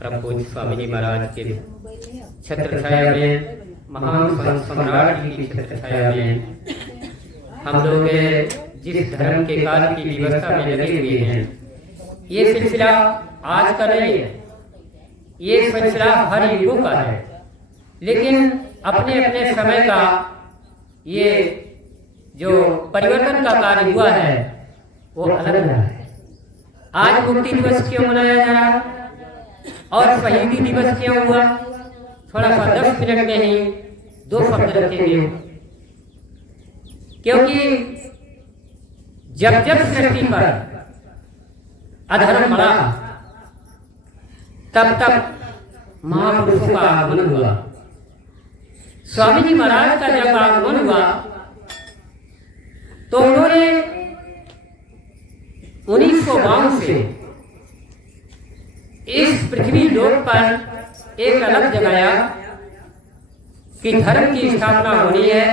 परम पूज्य स्वामी जी महाराज के छत्र छाया में, महान संत सम्राट जी की छत्र छाया में हम लोग जिस धर्म के काल की व्यवस्था में लगे हुए हैं, ये सिलसिला आज का नहीं है, ये सिलसिला हर युगों का है, लेकिन अपने अपने समय का ये जो परिवर्तन का कार्य हुआ है वो अलग रहा है। आज मुक्ति दिवस क्यों मनाया जा रहा है और शहीदी दिवस क्यों हुआ, थोड़ा सा 10 मिनट में ही 2 शब्द रखेंगे। क्योंकि जब जब सृष्टि पर अधर्म बढ़ा, तब तब महापुरुषों का आगमन हुआ। स्वामी जी महाराज का जब आगमन हुआ तो उन्होंने 1952 से इस पृथ्वी लोक पर एक अलग जगाया कि धर्म की स्थापना होनी है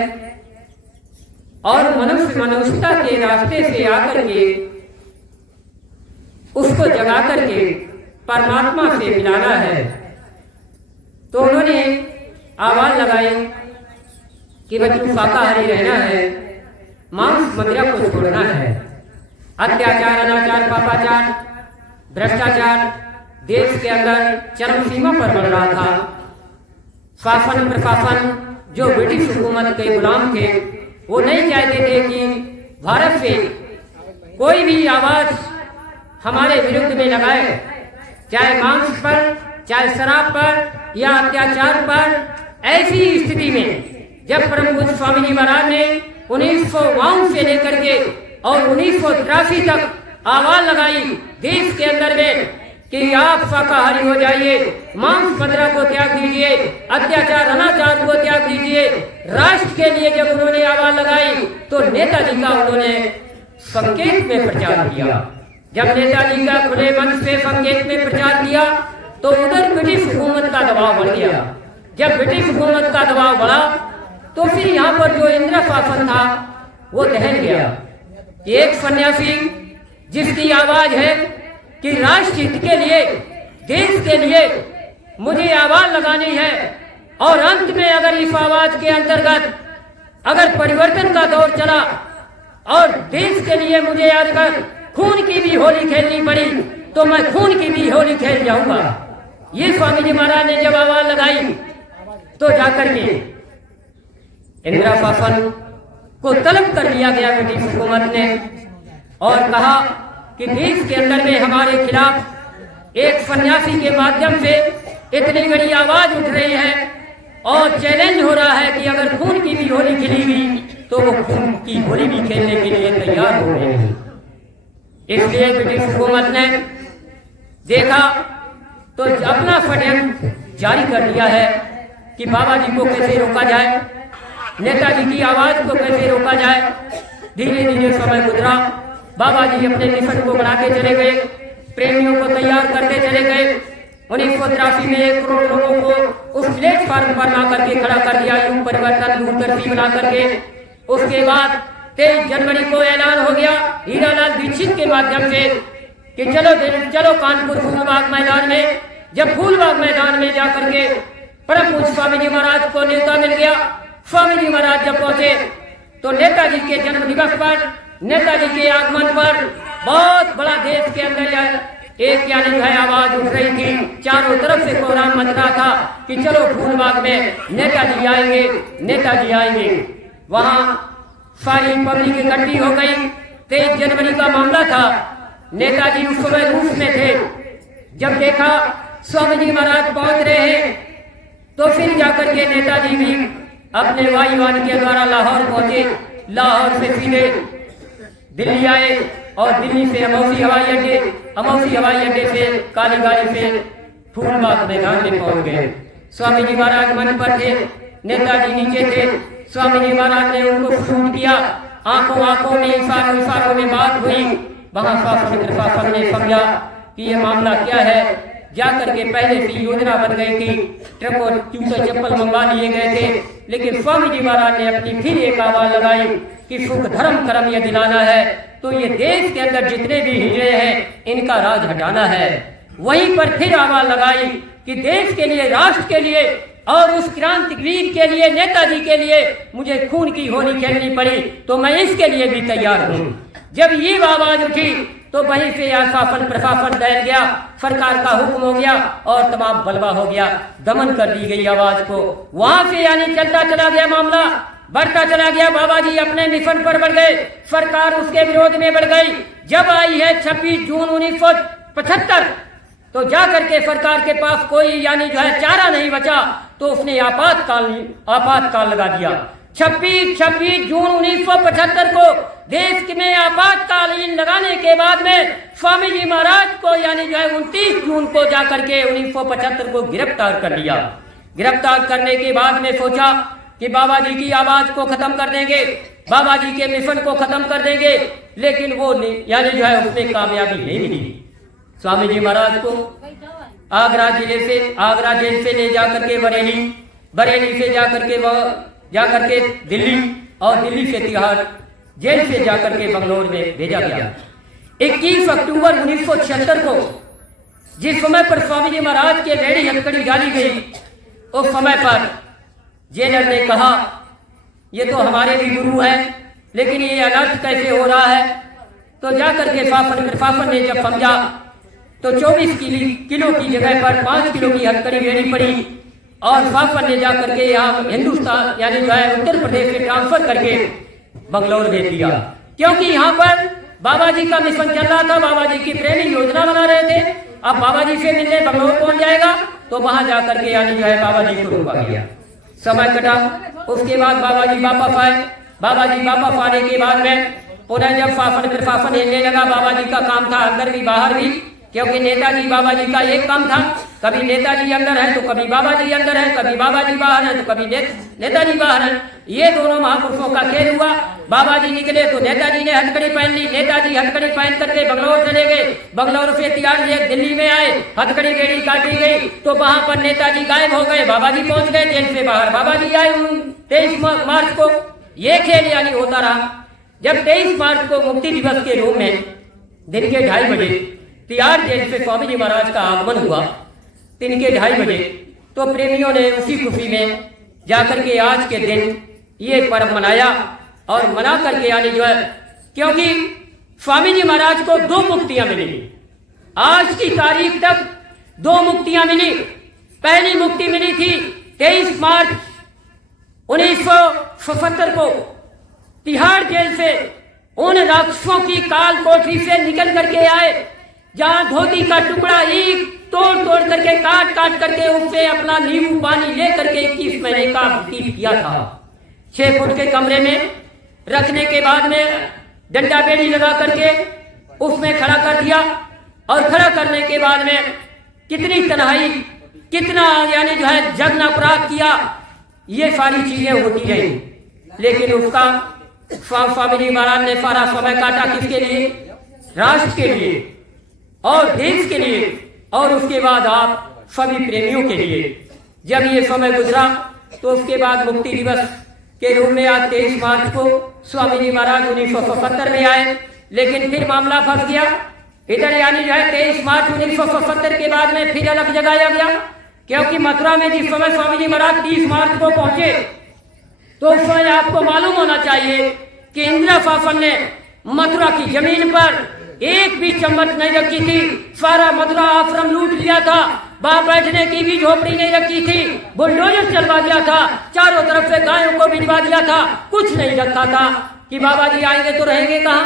और मनुष्य मनुष्यता के रास्ते से आकर के उसको जगा करके परमात्मा से मिलाना है। तो उन्होंने आवाज लगाई कि बच्चों शाकाहारी रहना है, मांस मदिरा को छोड़ना है। अत्याचार, अनाचार, पापाचार, भ्रष्टाचार देश के अंदर चरम सीमा पर बढ़ रहा था। शासन प्रशासन जो ब्रिटिश हुकूमत के गुलाम थे वो नहीं चाहते थे कि भारत से कोई भी आवाज हमारे विरुद्ध में लगाए, चाहे मांस पर, चाहे शराब पर या अत्याचार पर। ऐसी स्थिति में जब परम पूज्य स्वामी जी महाराज ने 1952 से लेकर के और 1983 तक आवाज लगाई देश के अंदर में कि आप शाकाहारी हो जाइए, मांस मदिरा को त्याग दीजिए, अत्याचार अनाचार को त्याग दीजिए, राष्ट्र के लिए जब उन्होंने आवाज लगाई तो नेताजी का उन्होंने संकेत में प्रचार किया। जब नेताजी का खुले मन से संकेत में प्रचार किया तो उधर ब्रिटिश हुकूमत का दबाव बढ़ गया। जब ब्रिटिश हुकूमत का दबाव बढ़ा तो फिर यहाँ पर जो इंदिरा शासन था वो दहल गया। एक सन्यासी जिसकी आवाज है कि राष्ट्र हित के लिए, देश के लिए मुझे आवाज लगानी है और अंत में अगर इस आवाज के अंतर्गत अगर परिवर्तन का दौर चला और देश के लिए मुझे अगर खून की भी होली खेलनी पड़ी तो मैं खून की भी होली खेल जाऊंगा। ये स्वामी जी महाराज ने जब आवाज लगाई तो जाकर के इंदिरा शासन को तलब कर लिया गया ब्रिटिश हुकूमत ने और कहा कि देश के अंदर में हमारे खिलाफ एक सन्यासी के माध्यम से इतनी बड़ी आवाज उठ रही है और चैलेंज हो रहा है कि अगर खून की भी होली खेलेगी तो वो खून की होली भी खेलने के लिए तैयार हो रहे हैं। इसलिए ब्रिटिश हुकूमत ने देखा तो अपना षड्यंत्र जारी कर दिया है कि बाबा जी को कैसे रोका जाए, नेताजी की आवाज को कैसे रोका जाए। धीरे धीरे समय गुजरा, बाबा जी अपने मिशन को बढ़ाते चले गए, प्रेमियों को तैयार करते चले गए। 1983 में 1 करोड़ लोगों को उस प्लेटफार्म पर ला करके खड़ा कर दिया, युग परिवर्तन दूरदर्शी बना करके। उसके बाद 23 जनवरी को ऐलान हो गया हीरालाल दीक्षित के माध्यम से कि चलो कानपुर फूलबाग मैदान में। जब फूलबाग मैदान में जाकर के परम पूज्य स्वामी जी महाराज को न्योता मिल गया। स्वामी जी महाराज जब पहुंचे तो नेताजी के जन्म दिवस पर, नेताजी के आगमन पर बहुत बड़ा देश के अंदर एक यानी है आवाज उठ रही थी। चारों तरफ से कोहराम मच रहा था कि चलो फूलबाग में नेताजी आएंगे, नेताजी आएंगे। वहां सारी पब्लिक इकट्ठी हो गई। 23 जनवरी का मामला था। नेताजी उस समय रूस में थे। जब देखा स्वामी जी महाराज पहुंच रहे हैं तो फिर जाकर के नेताजी भी अपने वायुयान के द्वारा लाहौर पहुंचे। लाहौर से सीधे दिल्ली आए और दिल्ली से अमौसी हवाई अड्डे, अमौसी हवाई अड्डे से काली गाड़ी से फूलबाग मैदान में पहुंच गए। स्वामी जी महाराज मंच पर थे, नेताजी नीचे थे। स्वामी जी महाराज ने उनको सलूट किया। आंखों आंखों में, इशारों इशारों में बात हुई। वहां शासन प्रशासन ने समझा कि ये मामला क्या है। जाकर के पहले से योजना बन गई थी, ट्रकों जूते चप्पल मंगवा लिए गए थे, लेकिन स्वामी जी महाराज ने अपनी फिर एक आवाज लगाई कि सुख धर्म कर्म ये दिलाना है तो ये देश के अंदर जितने भी हीरे हैं इनका राज हटाना है। वहीं पर फिर आवाज लगाई कि देश के लिए, राष्ट्र के लिए और उस क्रांतिवीर के लिए, नेताजी के लिए मुझे खून की होली खेलनी पड़ी, तो मैं इसके लिए भी तैयार हूँ। जब ये आवाज उठी तो वहीं से शासन प्रशासन दहल गया, सरकार का हुक्म हो गया और तमाम बलवा हो गया, दमन कर दी गई आवाज को। वहां से यानी चलता चला गया मामला, बढ़ता चला गया। बाबा जी अपने मिशन पर बढ़ गए, सरकार उसके विरोध में बढ़ गई। जब आई है 26 जून 1975 तो जाकर के सरकार के पास कोई यानी जो है चारा नहीं बचा, तो उसने आपातकाल लगा दिया। 26 जून 1975 को देश में आपातकालीन लगाने के बाद में स्वामी जी महाराज को यानी जो है 29 जून को जाकर के 1975 को गिरफ्तार कर लिया। गिरफ्तार करने के बाद में सोचा कि बाबा जी की आवाज को खत्म कर देंगे, बाबा जी के मिशन को खत्म कर देंगे, लेकिन वो यानी जो है उसमें कामयाबी नहीं मिली। स्वामी जी महाराज को आगरा जेल से ले जाकर के बरेली से जाकर के दिल्ली और दिल्ली से तिहाड़ जेल से जाकर के बंगलौर में भेजा गया। 21 अक्टूबर 1976 को जिस समय पर स्वामी जी महाराज के रेडी हथकड़ी डाली गई, उस समय पर जेलर ने कहा ये तो हमारे भी गुरु हैं, लेकिन ये अनर्थ कैसे हो रहा है। तो जाकर के प्रशासन ने जब समझा तो 24 किलो की जगह पर 5 किलो की हथकड़ी लेनी पड़ी और शासन ने जाकर के यहाँ हिंदुस्तान यानी जो है उत्तर प्रदेश से ट्रांसफर करके बंगलौर भेज दिया, क्योंकि यहाँ पर बाबा जी का मिशन चल रहा था, बाबा जी की प्रेमी योजना बना रहे थे। अब बाबा जी से मिलने बंगलौर पहुंच जाएगा तो वहां जाकर के यानी जो है बाबा जी को रोका गया। समय कटा, उसके बाद बाबा जी वापस आए। बाबा जी वापस आने के बाद में पुनः जब शासन प्रशासन हिलने लगा, बाबा जी का काम था अंदर भी बाहर भी, क्योंकि नेताजी बाबा जी का एक काम था, कभी नेताजी अंदर है तो कभी बाबा जी अंदर है, कभी बाबा जी बाहर है तो कभी नेताजी बाहर है। ये दोनों महापुरुषों का खेल हुआ। बाबा जी निकले तो नेताजी ने हथकड़ी पहन ली, नेताजी हथकड़ी पहन करके बंगलौर चले गए, बंगलौर से तिहाड़ दिल्ली में आए, हथकड़ी बेड़ी काटी गई तो वहां पर नेताजी गायब हो गए, बाबा जी पहुंच गए जेल से बाहर। बाबा जी आए 23 मार्च को। ये खेल यानी होता रहा। जब 23 मार्च को मुक्ति दिवस के रूप में दिन के 2:30 बजे तिहाड़ जेल से स्वामी जी महाराज का आगमन हुआ, दिन के 2:30 बजे, तो प्रेमियों ने उसी खुशी में जाकर के आज के दिन ये पर्व मनाया और मना करके यानी जो है, क्योंकि स्वामी जी महाराज को 2 मुक्तियां मिली। आज की तारीख तक 2 मुक्तियां मिली। पहली मुक्ति मिली थी 23 मार्च 1977 को तिहाड़ जेल से उन राक्षसों की काल कोठरी से निकल करके आए, जहां धोती का टुकड़ा ईंट तोड़ करके काट करके उससे अपना नींबू पानी ले करके 21 महीने का व्यतीत किया था। 6 फुट के कमरे में रखने के बाद में डंडा बेड़ी लगा करके उसमें खड़ा कर दिया और खड़ा करने के बाद में कितनी तन्हाई, कितना यानी जो है जगना प्राप्त किया, ये सारी चीजें होती रही। लेकिन उसका स्वामी जी महाराज ने सारा समय काटा किसके लिए? राष्ट्र के लिए और देश के लिए और उसके बाद आप सभी प्रेमियों के लिए। जब ये समय गुजरा तो उसके बाद मुक्ति दिवस के रूप में आज 23 मार्च को स्वामी जी महाराज 1977 में आए, लेकिन फिर मामला फंस गया इधर, यानी जो है 23 मार्च 1977 के बाद में फिर अलग जगाया गया, क्योंकि मथुरा में जिस समय स्वामी जी महाराज 30 मार्च को पहुंचे तो उस समय आपको मालूम होना चाहिए कि इंदिरा शासन ने मथुरा की जमीन पर एक भी चम्मच नहीं रखी थी, सारा मथुरा आश्रम लूट लिया था, वहां बैठने की भी झोपड़ी नहीं रखी थी, बुलडोजर चलवा दिया था, चारों तरफ से गायों को भिजवा दिया था, कुछ नहीं रखा था कि बाबा जी आएंगे तो रहेंगे कहाँ।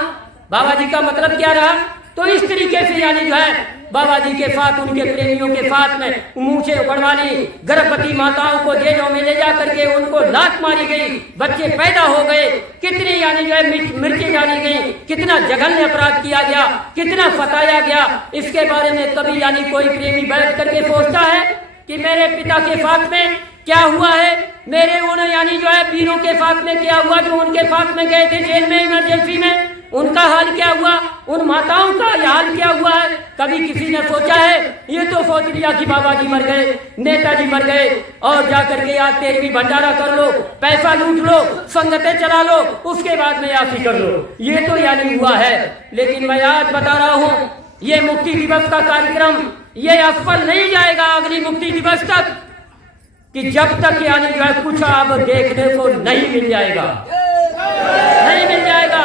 बाबा जी का मतलब क्या रहा? तो इस तरीके से यानी जो है बाबा जी के साथ उनके प्रेमियों के साथ में मूछे उखड़वा ली, गर्भवती माताओं को जेलों में ले जा करके उनको लात मारी गई, बच्चे पैदा हो गए, कितनी यानी जो है मिर्ची डाली गई, कितना जघन्य अपराध किया गया, कितना सताया गया। इसके बारे में कभी यानी कोई प्रेमी बैठ करके सोचता है कि मेरे पिता के साथ में क्या हुआ है, मेरे उन यानी जो है वीरों के साथ में क्या हुआ जो उनके साथ में गए थे जेल में, इमरजेंसी में, उनका हाल क्या हुआ, उन माताओं का हाल क्या हुआ है? कभी किसी ने सोचा है? ये तो सोच लिया कि बाबा जी मर गए, नेताजी मर गए और जाकर के आज 13वीं भंडारा कर लो, पैसा लूट लो, संगतें चला लो, उसके बाद में यासी कर लो, ये तो यानी हुआ है। लेकिन मैं आज बता रहा हूँ ये मुक्ति दिवस का कार्यक्रम ये असफल नहीं जाएगा अग्नि मुक्ति दिवस तक कि जब तक यानी जो है कुछ अब देखने को नहीं मिल जाएगा, नहीं मिल जाएगा।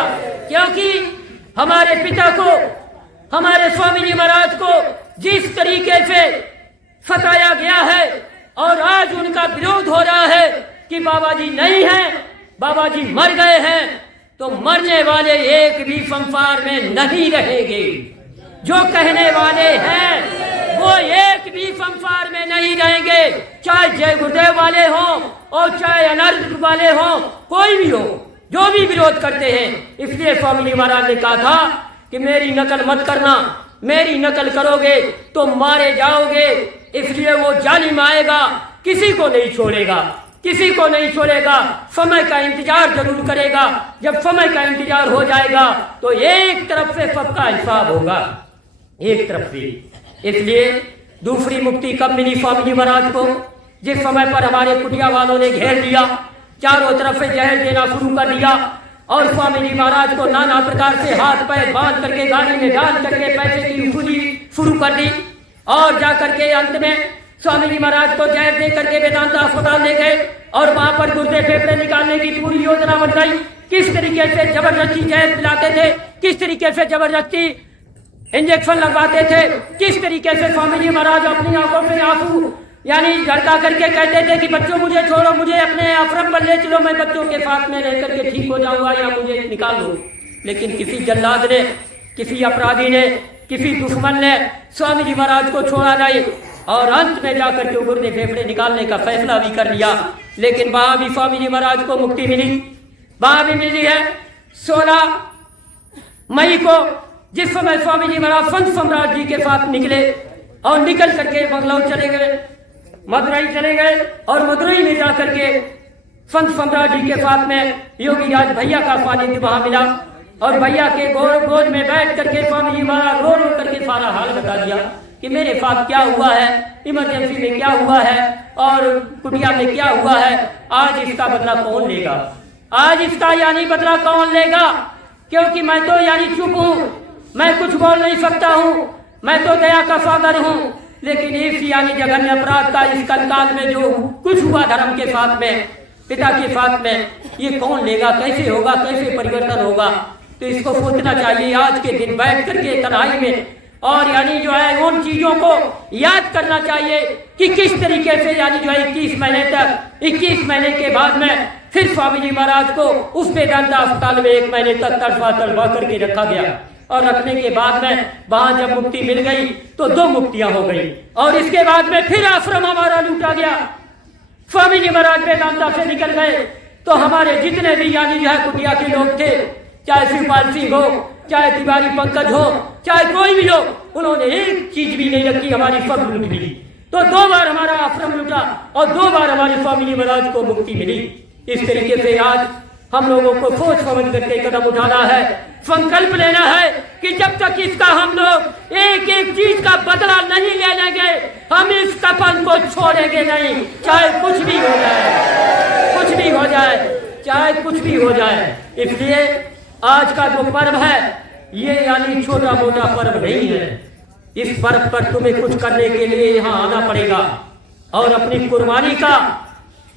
क्योंकि हमारे पिता को, हमारे स्वामी जी महाराज को जिस तरीके से सताया गया है और आज उनका विरोध हो रहा है कि बाबा जी नहीं हैं, बाबा जी मर गए हैं, तो मरने वाले एक भी संसार में नहीं रहेंगे। जो कहने वाले हैं वो एक भी संसार में नहीं रहेंगे, चाहे जय गुरुदेव वाले हों और चाहे अनर्थ वाले हों, कोई भी हो, जो भी विरोध करते हैं। इसलिए स्वामी जी महाराज ने कहा था कि मेरी नकल मत करना, मेरी नकल करोगे तो मारे जाओगे। इसलिए वो जालिम आएगा, किसी को नहीं छोड़ेगा, किसी को नहीं छोड़ेगा, समय का इंतजार जरूर करेगा। जब समय का इंतजार हो जाएगा तो एक तरफ से सबका हिसाब होगा, एक तरफ से। इसलिए दूसरी मुक्ति कब मिली स्वामी जी महाराज को? जिस समय पर हमारे कुटिया वालों ने घेर लिया, चारों तरफ से जहर देना शुरू कर दिया और स्वामी जी महाराज को नाना प्रकार से हाथ पैर बांध करके गाड़ी में डाल करके पैसे की वसूली शुरू कर दी और जाकर के अंत में स्वामी जी महाराज को जहर दे करके वेदांता अस्पताल ले गए और वहां पर गुर्दे फेफड़े निकालने की पूरी योजना बन गई। किस तरीके से जबरदस्ती जहर पिलाते थे, किस तरीके से जबरदस्ती इंजेक्शन लगवाते थे, किस तरीके से स्वामी जी महाराज अपनी आंखों से आंसू यानी झड़का करके कहते थे कि बच्चों मुझे छोड़ो, मुझे अपने आश्रम पर ले चलो, मैं बच्चों के साथ में रह करके ठीक हो जाऊंगा या मुझे निकाल दो। लेकिन किसी जल्लाद ने, किसी अपराधी ने, किसी दुश्मन ने स्वामी जी महाराज को छोड़ा नहीं और अंत में जाकर के गुर्दे फेफड़े निकालने का फैसला भी कर लिया। लेकिन वहां भी स्वामी जी महाराज को मुक्ति मिली, वहां भी मिली है 16 मई को, जिस समय स्वामी जी महाराज संत सम्राट जी के साथ निकले और निकल करके बंगलौर चले गए, मदुरई चले गए और मदुरई में जाकर के संत सम्राट जी के साथ में योगी राज भैया का सानिध्य वहां मिला और भैया के गोद में बैठ करके स्वामी जी महाराज रो रो करके सारा हाल बता दिया कि मेरे साथ क्या हुआ है, इमरजेंसी में क्या हुआ है और कुटिया में क्या हुआ है। आज इसका बदला कौन लेगा, आज इसका यानी बदला कौन लेगा? क्योंकि मैं तो यानी चुप हूँ, मैं कुछ बोल नहीं सकता हूँ, मैं तो दया का सागर हूँ। लेकिन इस यानी जघन्य अपराध का इस कंकाल में जो कुछ हुआ धर्म के साथ में, पिता के साथ में, ये कौन लेगा, कैसे होगा, कैसे परिवर्तन होगा? तो इसको सोचना चाहिए आज के दिन बैठ करके तन्हाई में और यानी जो है उन चीजों को याद करना चाहिए कि किस तरीके से यानी जो है 21 महीने तक, 21 महीने के बाद में फिर स्वामी जी महाराज को उस वेदांता अस्पताल में 1 महीने तक तड़पा करके रखा गया और रखने के बाद में वहां जब मुक्ति मिल गई तो 2 मुक्तियां हो गई और इसके बाद में फिर आश्रम हमारा लूटा गया। स्वामी जी महाराज वेदांता से निकल गए तो हमारे जितने भी यानी जो है कुटिया के लोग थे, चाहे शिवपाल सिंह हो, चाहे तिवारी पंकज हो, चाहे कोई भी हो, उन्होंने एक चीज भी नहीं रखी, हमारी सब लूट ली। तो 2 बार हमारा आश्रम लूटा और 2 बार हमारे स्वामी जी महाराज को मुक्ति मिली। इस तरीके से आज हम लोगों को सोच समझ करके कदम उठाना है, संकल्प लेना है कि जब तक इसका हम लोग एक एक चीज का बदला नहीं ले लेंगे, हम इस तपन को छोड़ेंगे नहीं, चाहे कुछ भी हो जाए, कुछ भी हो जाए, चाहे कुछ भी हो जाए। इसलिए आज का जो पर्व है ये यानी छोटा मोटा पर्व नहीं है। इस पर्व पर तुम्हें कुछ करने के लिए यहाँ आना पड़ेगा और अपनी कुर्बानी का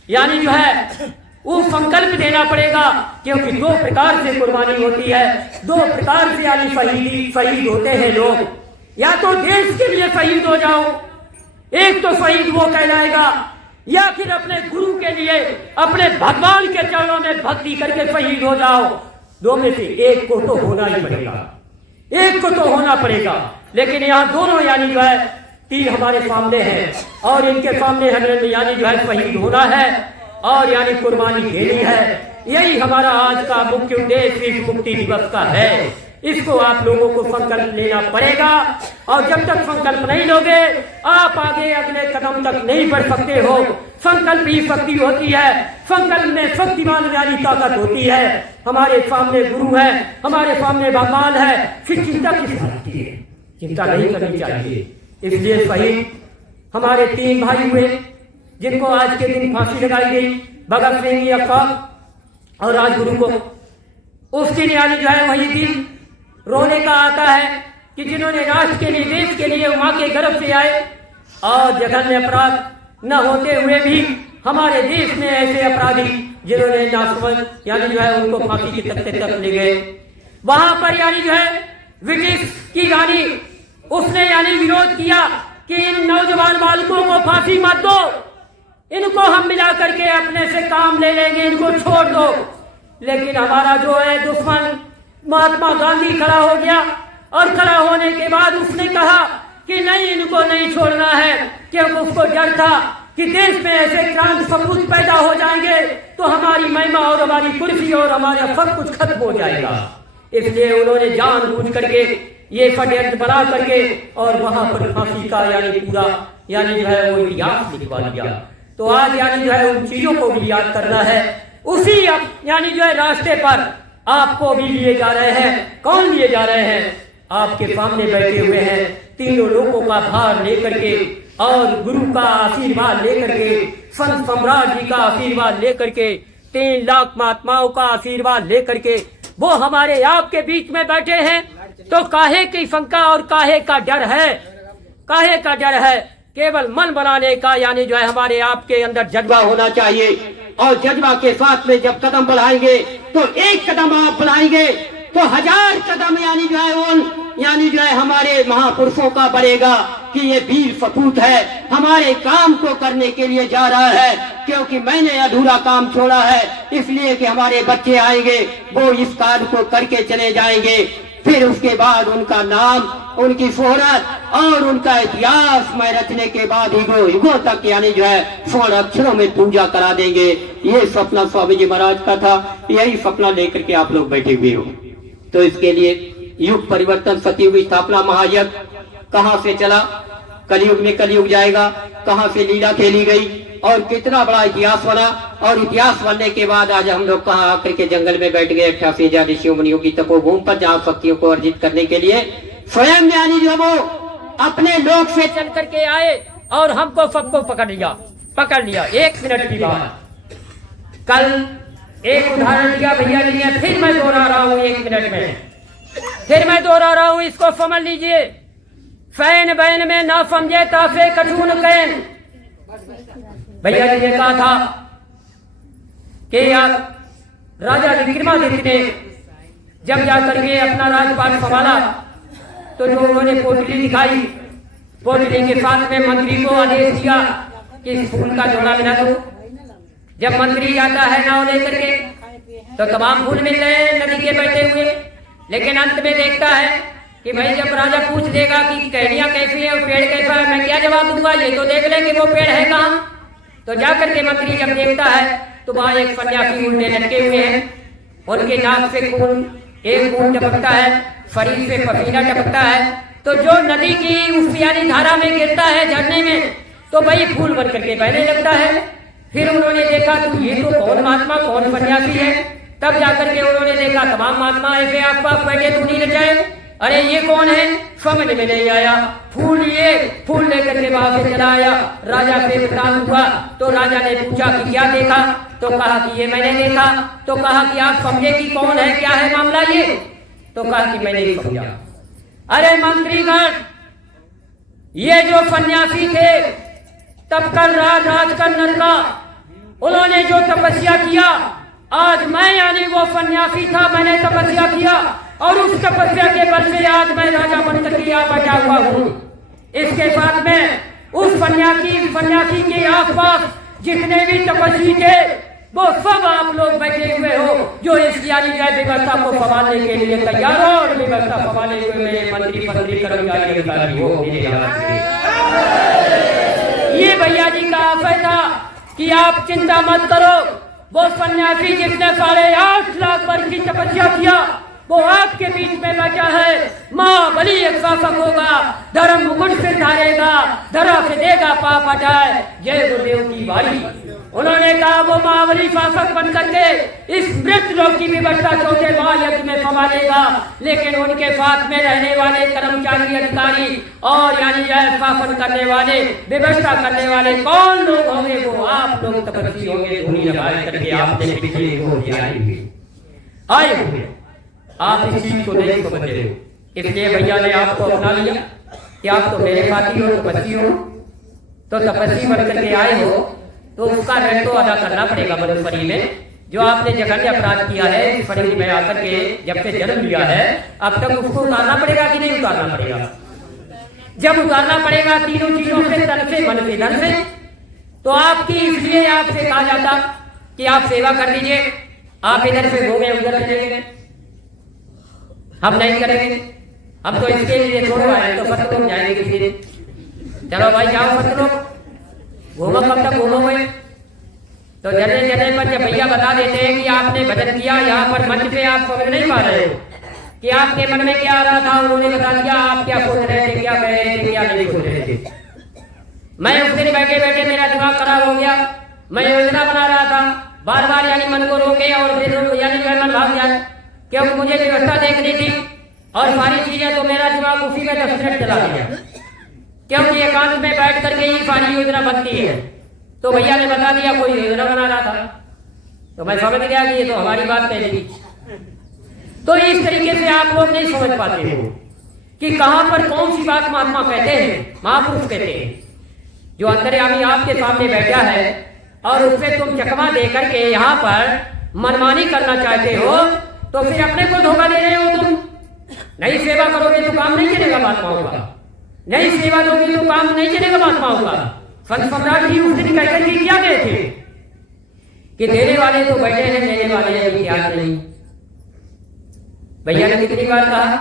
यानी जो है वो संकल्प देना पड़ेगा। क्योंकि 2 प्रकार से कुर्बानी होती है, 2 प्रकार से यानी शहीद होते हैं लोग। या तो देश के लिए शहीद हो जाओ, एक तो शहीद वो कहलाएगा, या फिर अपने गुरु के लिए, अपने भगवान के चरणों में भक्ति करके शहीद हो जाओ। 2 में से एक को तो होना ही पड़ेगा, एक को तो होना पड़ेगा। लेकिन यहाँ दोनों यानी जो है 3 हमारे सामने हैं और इनके सामने हमें यानी जो है शहीद होना है और यानी कुर्बानी देनी है। यही हमारा आज का मुख्य उद्देश्य इस मुक्ति दिवस का है। इसको आप लोगों को संकल्प लेना पड़ेगा और जब तक संकल्प नहीं लोगे आप आगे अगले कदम तक नहीं बढ़ सकते हो। संकल्प ही शक्ति होती है, संकल्प में शक्तिमान वाली ताकत होती है। हमारे सामने गुरु है, हमारे सामने भगवान है, फिर चिंता किस बात की है? चिंता नहीं करनी चाहिए। इसलिए शहीद हमारे 3 भाई हुए जिनको आज के दिन फांसी लगाई गई, भगत सिंह, अशफाक और राजगुरु को। उस दिन यानी जो है वही दिन रोने का आता है कि जिन्होंने राष्ट्र के लिए, देश के लिए माँ के गर्भ से आए और जघन्य अपराध न होते हुए भी हमारे देश में ऐसे अपराधी जिन्होंने नासमझ यानी जो है उनको फांसी के तख्ते तक ले गए। वहां पर यानी जो है ब्रिटिश की रानी उसने यानी विरोध किया कि इन नौजवान बालकों को फांसी मत दो, इनको हम मिला करके अपने से काम ले लेंगे, इनको छोड़ दो। लेकिन हमारा जो है दुश्मन महात्मा गांधी खड़ा हो गया और खड़ा होने के बाद उसने कहा कि नहीं, इनको नहीं छोड़ना है, क्योंकि उसको डर था कि देश में ऐसे क्रांति सपूत पैदा हो जाएंगे तो हमारी महिमा और हमारी कुर्सी और हमारा सब कुछ खत्म हो जाएगा। इसलिए उन्होंने जानबूझ करके ये षड्यंत्र बना करके और वहां पर फांसी का यानी पूरा यानी जो है वो इतिहास लिखवा दिया। तो आज यानी जो है उन चीजों को भी याद करना है। उसी यानी जो है रास्ते पर आपको भी लिए जा रहे हैं। कौन लिए जा रहे हैं? आपके सामने बैठे हुए हैं, तीनों लोगों का भार लेकर के और गुरु का आशीर्वाद लेकर के, संत सम्राट जी का आशीर्वाद लेकर के, 3 लाख महात्माओं का आशीर्वाद लेकर के वो हमारे आपके बीच में बैठे हैं। तो काहे की शंका और काहे का डर है? काहे का डर है? केवल मन बनाने का यानी जो है हमारे आपके अंदर जज्बा होना चाहिए। और जज्बा के साथ में जब कदम बढ़ाएंगे तो एक कदम आप बढ़ाएंगे तो 1000 कदम यानी जो है उन यानी जो है हमारे महापुरुषों का बढ़ेगा कि ये वीर सपूत है, हमारे काम को करने के लिए जा रहा है। क्योंकि मैंने अधूरा काम छोड़ा है, इसलिए कि हमारे बच्चे आएंगे, वो इस कार्य को करके चले जाएंगे। फिर उसके बाद उनका नाम, उनकी शोहरत और उनका इतिहास मैं रचने के बाद युगों तक यानी जो है स्वर्ण अक्षरों में पूजा करा देंगे। ये सपना स्वामी जी महाराज का था, यही सपना लेकर के आप लोग बैठे हुए हो। तो इसके लिए युग परिवर्तन, सतयुग स्थापना महायज्ञ कहाँ से चला, कलयुग में कलयुग जाएगा, कहाँ से लीला खेली गई और कितना बड़ा इतिहास बना। और इतिहास बनने के बाद आज हम लोग कहाँ आकर के जंगल में बैठ गए 88,000 ऋषियों मुनियों की तपोभूमि पर, जहाँ शक्तियों को अर्जित करने के लिए स्वयं यानी जो वो अपने लोक से चल करके आए और हमको सबको पकड़ लिया। 1 मिनट की बात, कल एक उदाहरण दिया भैया ने, फिर मैं दोहरा रहा हूँ 1 मिनट में, फिर मैं दोहरा रहा हूँ, इसको समझ लीजिए। फैन बैन में ना समझे तासे कठून कैन। भैया जी ने कहा था कि राजा विक्रमादित्य ने जब जाकर के अपना राजपाट संभाला तो जो उन्होंने पोटली दिखाई, पोटली के साथ में मंत्री को आदेश दिया कि इस फूल का जोड़ा मिला दो। जब मंत्री जाता है नाव लेकर के तो तमाम फूल मिल रहे हैं नदी के बैठे हुए, लेकिन अंत में देखता है कि भाई जब राजा पूछ देगा कि टहनियां कैसी है, पेड़ कैसा है, मैं क्या जवाब दूंगा, ये तो देख ले कि वो पेड़ है कहाँ। तो जाकर के मंत्री जब देखता है तो वहां एक सन्यासी उल्टे लटके हुए हैं, उनके नाक से खून, एक खून टपकता है, शरीर से पसीना टपकता है। तो जो नदी की उस यानी धारा में गिरता है झरने में तो वही फूल बन करके बहने लगता है। फिर उन्होंने देखा तो ये तो कौन महात्मा, कौन सन्यासी है। तब जाकर के उन्होंने देखा तमाम महात्मा ऐसे आसपास बैठे तो नहीं लजाए, अरे ये कौन है, समझ में नहीं आया। फूल लेकर के वहां से चला आया, राजा से प्रताप हुआ। तो राजा ने पूछा कि क्या देखा, तो कहा कि ये मैंने देखा। तो कहा कि आप समझे कि कौन है, क्या है मामला ये, तो कहा कि मैंने नहीं समझा। अरे मंत्रीगण, ये जो सन्यासी थे तब कल राज कर नरका, उन्होंने जो तपस्या किया, आज मैं यानी वो सन्यासी था, मैंने तपस्या किया और उस तपस्या के बल से आज मैं राजा बनकर के यहाँ बैठा हुआ हूँ। इसके साथ में उस सन्यासी के आसपास जितने भी तपस्वी थे वो सब आप लोग बैठे हुए हो जो इस यानी व्यवस्था को संभालने के लिए तैयार हो और व्यवस्था संभालने हुए मेरे मंत्री कर्मचारी अधिकारी हो। ये भैया जी का आशय था कि आप चिंता मत करो, वो सन्यासी जिसने 8.5 लाख वर्ष की तपस्या किया वो आपके बीच में बैठा है। माँ बलि एक शासक होगा, धर्म मुकुट से धारेगा, धरा से देगा पाप हटाए, जय गुरुदेव की बारी। उन्होंने कहा वो महाबली शासक बन करके इस मृत लोक की व्यवस्था 4 महायज्ञ में संभालेगा, लेकिन उनके साथ में रहने वाले कर्मचारी अधिकारी और यानी शासन करने वाले, व्यवस्था करने वाले कौन लोग होंगे, वो आप लोग तपस्वी होंगे। धूनी लगाए करके आपने पिछले आए हुए आप इस चीज को नहीं समझ रहे हो। इसलिए भैया ने आपको अपना लिया कि आप तो मेरे साथी हो, तपस्वी हो, तो तपस्वी बन करके आए हो तो उसका ऋण तो अदा करना पड़ेगा मनुष्य में। जो आपने जघन्य अपराध किया है इस शरीर में आकर के जब से जन्म लिया है अब तक उसको उतारना पड़ेगा कि नहीं उतारना पड़ेगा? जब उतारना पड़ेगा तीनों चीजों से, तन से, मन से, धन से, तो आपकी इसलिए आपसे कहा जाता कि आप सेवा कर दीजिए, आप इधर से घूमे उधर चले गए, हम नहीं करेंगे, हम तो इसके लिए छोड़ो आए तो सतलोक जाएंगे किसी दिन। चलो भाई जाओ सतलोक, घूमो, कब तक घूमोगे? तो जने जने पर जब भैया बता देते हैं कि आपने भजन किया, यहाँ पर मंच पे आप समझ नहीं पा रहे हो कि आपके मन में क्या आ रहा था, उन्होंने बता दिया आप क्या सोच रहे थे, क्या कह रहे थे, क्या नहीं सोच रहे थे। मैं उस दिन बैठे बैठे मेरा दिमाग खराब हो गया, मैं योजना बना रहा था, बार बार यानी मन को रोके और फिर यानी मन भाग जाए, क्योंकि मुझे व्यवस्था देखनी थी और सारी चीजें, तो मेरा दिमाग उसी में 10 मिनट चला गया, क्योंकि एकांत में बैठ करके ही सारी योजना बनती है। तो भैया ने बता दिया कोई योजना बना रहा था, तो मैं समझ गया कि ये तो हमारी बात कह दी। तो इस तरीके से आप लोग नहीं समझ पाते हो कि कहां पर कौन सी बात महात्मा कहते हैं, महापुरुष कहते हैं। जो अंतर्यामी आपके सामने बैठा है और उससे तुम चकमा दे करके यहाँ पर मनमानी करना चाहते हो, तो फिर अपने को धोखा दे रहे हो। तुम नहीं सेवा करोगे तो काम नहीं चलेगा महात्माओं का, नहीं सेवा दोगे तो काम नहीं चलेगा महात्माओं का। संत सम्राट जी उस दिन कहकर के क्या गए थे कि देने वाले तो बैठे हैं, लेने वाले अभी याद नहीं। भैया ने कितनी बार कहा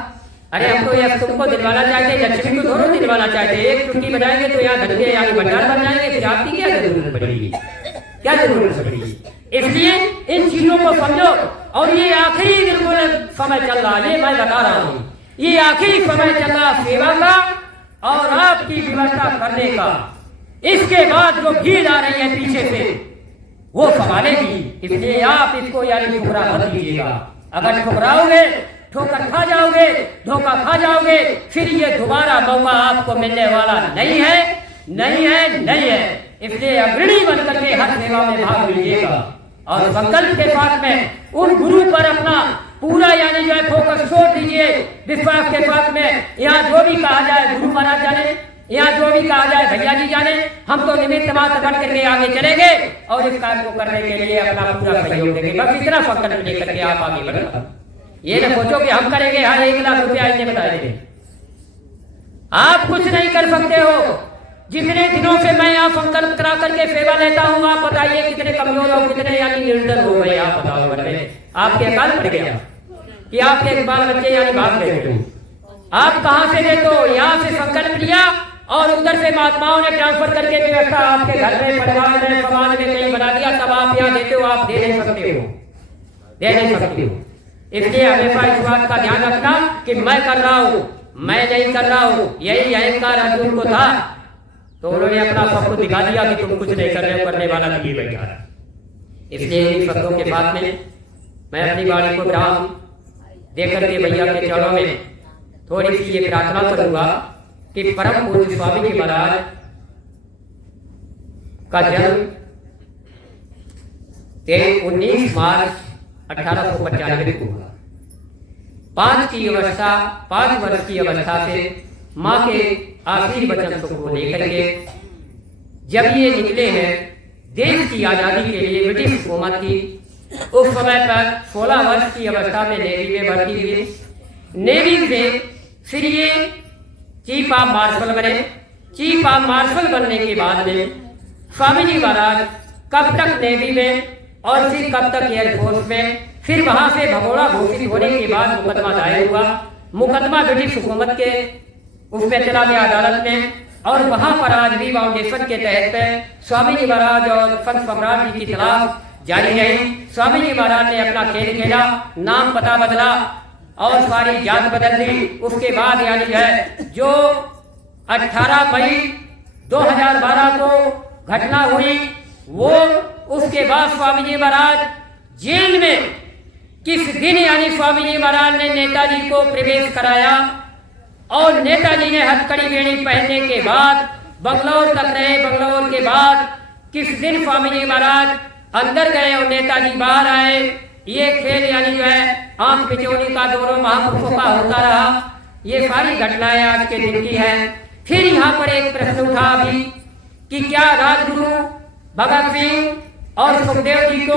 अरे हम तो यह तुमको दिलवाना चाहते, लक्ष्मी को दोनों दिलवाना चाहते, एक चुटकी बजाएंगे तो यहाँ धन के यानी भंडार बन जाएंगे, फिर आपकी क्या जरूरत पड़ेगी, क्या जरूरत पड़ेगी। इसलिए इन चीजों को समझो। और ये आखिरी बिल्कुल समय चल रहा है, ये मैं बता रहा हूँ, ये आखिरी समय चल रहा सेवा का और आपकी व्यवस्था करने का। इसके बाद जो भीड़ आ रही है पीछे से वो संभालेगी, इसलिए आप इसको यानी ठुकरा मत दीजिएगा। अगर ठुकराओगे ठोकर खा जाओगे, धोखा खा जाओगे, फिर ये दोबारा मौका आपको मिलने वाला नहीं है, नहीं है, नहीं है। इसलिए अग्रणी बनकर के हर सेवा में भाग लीजिएगा और संकल्प के साथ में उन गुरु पर अपना पूरा यानी जो है फोकस छोड़ दीजिए, विश्वास के साथ में। यहाँ जो भी कहा जाए गुरु महाराज जाने, यहाँ जो भी कहा जाए भैया जी जाने, हम तो निमित्त मात्र बन करके आगे चलेंगे और इस कार्य को करने के लिए अपना पूरा सहयोग देंगे। बस इतना संकल्प लेकर के आप आगे बढ़ो। ये न सोचो कि हम करेंगे, हाँ 1 लाख रुपया इन्हें बता देंगे। आप कुछ नहीं कर सकते हो। जितने दिनों से मैं यहाँ संकल्प करा करके सेवा लेता हूँ, आप बताइए कितने कमजोर हो, कितने यानी निर्धन हो गए। आप बताओ आपके अकाल पड़ गया कि आपके बाल बच्चे यानी भाग गए। आप कहाँ से देते हो? यहाँ से संकल्प लिया और उधर से महात्माओं ने ट्रांसफर करके व्यवस्था आपके घर में, परिवार में, समाज में कहीं बना दिया, तब आप यहाँ देते हो। आप दे नहीं सकते हो, दे नहीं सकते हो। इसलिए हमेशा इस बात का ध्यान रखना कि मैं कर रहा हूँ, मैं नहीं कर रहा हूँ। यही अहंकार अर्जुन को था, तो उन्होंने अपना सब कुछ दिखा दिया कि तुम कुछ नहीं कर रहे हो, करने वाला दिए बैठा। इसलिए इन शब्दों के बाद में मैं अपनी वाणी को विराम देकर के भैया के चरणों में थोड़ी सी ये प्रार्थना करूंगा कि परम पूज्य स्वामी जी महाराज का जन्म 19 मार्च 1895 को हुआ। 5 वर्ष की अवस्था से माँ के आखिरी वचन को लेकर के जब ये निकले हैं देश की आजादी के लिए ब्रिटिश हुकूमत की, उस समय पर 16 वर्ष की अवस्था में नेवी में भर्ती हुए। नेवी से फिर ये चीफ ऑफ मार्शल बने। चीफ ऑफ मार्शल बनने के बाद में स्वामी जी महाराज कब तक नेवी में और फिर कब तक एयरफोर्स में, फिर वहां से भगोड़ा घोषित होने के बाद मुकदमा दायर हुआ। मुकदमा ब्रिटिश हुकूमत के उसमें चला गया अदालत में, और वहां पर आज भी फाउंडेशन के तहत स्वामी जी महाराज और संत सम्राट जी की तलाश जारी रही। स्वामी जी महाराज ने अपना खेल खेला, नाम पता बदला और सारी जात बदल दी। उसके बाद यानी है जो 18 मई 2012 को घटना हुई, वो उसके बाद स्वामी जी महाराज जेल में किस दिन यानी स्वामी जी महाराज ने नेताजी को प्रवेश कराया, और नेताजी ने हथकड़ी बेड़ी पहनने के बाद बंगलौर तक रहे। बंगलौर के बाद किस दिन स्वामी जी महाराज अंदर गए और नेताजी बाहर आए। ये खेल यानी जो है आंख बिचौनी का दोनों महापुरुषों का होता रहा। ये सारी घटनाएं आज के दिन की हैं। फिर यहाँ पर एक प्रश्न उठा अभी कि क्या राजगुरु भगत सिंह और सुखदेव जी को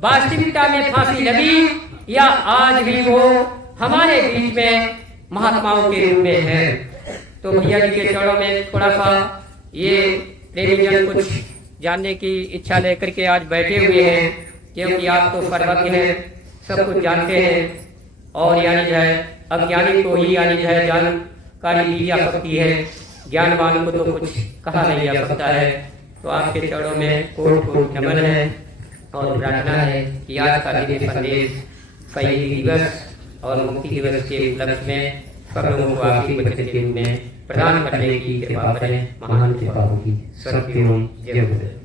वास्तविकता में फांसी लगी या आज भी वो हमारे बीच में महात्माओं के रूप में है। तो भैया जी के चरणों में थोड़ा सा ये प्रेमीजन कुछ जानने की इच्छा लेकर के आज बैठे हुए हैं, क्योंकि आप तो सर्वज्ञ हैं, सब कुछ जानते हैं और यानी जाए अज्ञानी को ही यानी जाए जानकारी दी जा सकती है, ज्ञानवान को तो कुछ कहा नहीं जा सकता है। तो आपके चरणों में कोट कोट नमन है और प्रार्थना है कि आज का दिन संदेश शहीदी दिवस और मुक्ति दिवस के उपलक्ष्य में सब लोगों को आपकी वचन के रूप में प्रदान करने की कृपा करें। महान कृपा होगी। सत्यों जय गुरुदेव।